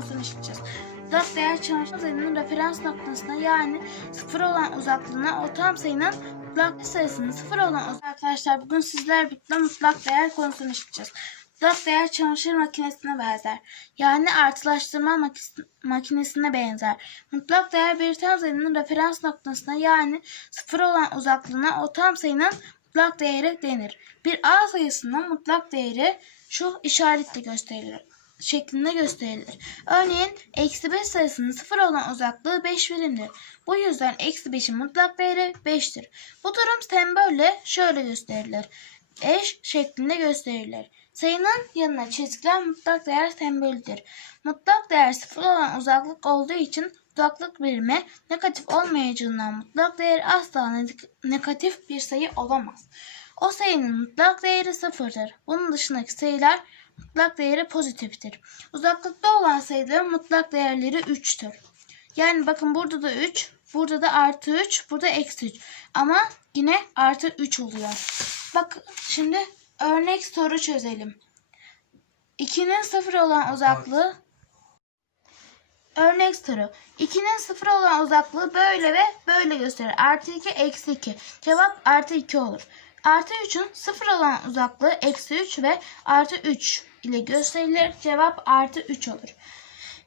konusunu işleyeceğiz. Mutlak değer çarpım sayının referans noktasına yani sıfır olan uzaklığına o tam sayının mutlak sayısının sıfır olan uzak arkadaşlar bugün sizler birlikte mutlak değer konusunu işleyeceğiz. Mutlak değer çamaşır makinesine benzer. Yani artılaştırma makinesine benzer. Mutlak değer bir tam sayının referans noktasına yani sıfır olan uzaklığına o tam sayının mutlak değeri denir. Bir A sayısının mutlak değeri şu işaretle gösterilir şeklinde gösterilir. Örneğin eksi 5 sayısının sıfır olan uzaklığı 5 birimdir. Bu yüzden eksi 5'in mutlak değeri 5'tir. Bu durum sembolle şöyle gösterilir. Eş şeklinde gösterilir. Sayının yanına çizgiler mutlak değer sembolüdür. Mutlak değer sıfır olan uzaklık olduğu için uzaklık birimi negatif olmayacağından mutlak değer asla ne- negatif bir sayı olamaz. O sayının mutlak değeri sıfırdır. Bunun dışındaki sayılar mutlak değeri pozitiftir. Uzaklıkta olan sayıların mutlak değerleri 3'tür. Yani bakın burada da 3, burada da artı 3, burada eksi 3. Ama yine artı 3 oluyor. Bak şimdi örnek soru çözelim. 2'nin 0 olan uzaklığı Örnek soru. 2'nin 0 olan uzaklığı böyle ve böyle gösterir. Artı 2, eksi 2. Cevap artı 2 olur. Artı 3'ün 0 olan uzaklığı eksi 3 ve artı 3 ile gösterilir. Cevap artı 3 olur.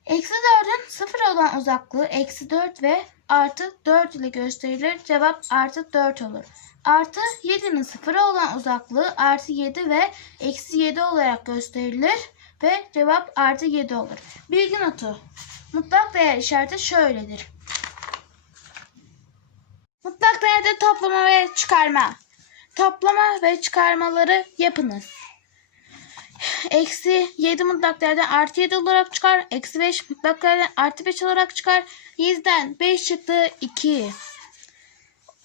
Eksi 4'ün 0 olan uzaklığı eksi 4 ve artı 4 ile gösterilir. Cevap artı 4 olur. Artı 7'nin 0 olan uzaklığı artı 7 ve eksi 7 olarak gösterilir. Ve cevap artı 7 olur. Bilgi notu. Mutlak değer işareti şöyledir. Mutlak değerde toplama ve çıkarma. Toplama ve çıkarmaları yapınız. Eksi 7 mutlak değerden artı 7 olarak çıkar. Eksi 5 mutlak değerden artı 5 olarak çıkar. 7'den 5 çıktı 2.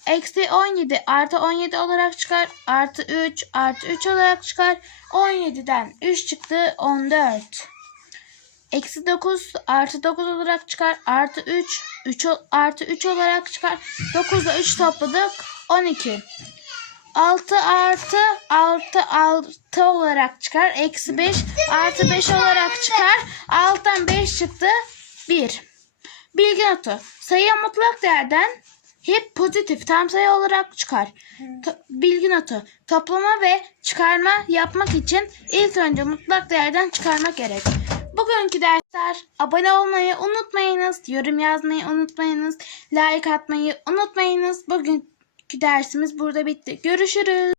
Eksi 17 artı 17 olarak çıkar. Artı 3 artı 3 olarak çıkar. 17'den 3 çıktı 14. Eksi 9 artı 9 olarak çıkar. Artı 3 3 o- artı 3 olarak çıkar. 9 ile 3 topladık 12. 6 artı 6 6 olarak çıkar. Eksi 5 artı 5 olarak çıkar. 6'dan 5 çıktı 1. Bilgi notu. Sayı mutlak değerden hep pozitif tam sayı olarak çıkar. To- bilgi notu. Toplama ve çıkarma yapmak için ilk önce mutlak değerden çıkarmak gerek. Bugünkü dersler abone olmayı unutmayınız, yorum yazmayı unutmayınız, like atmayı unutmayınız. Bugünkü dersimiz burada bitti. Görüşürüz.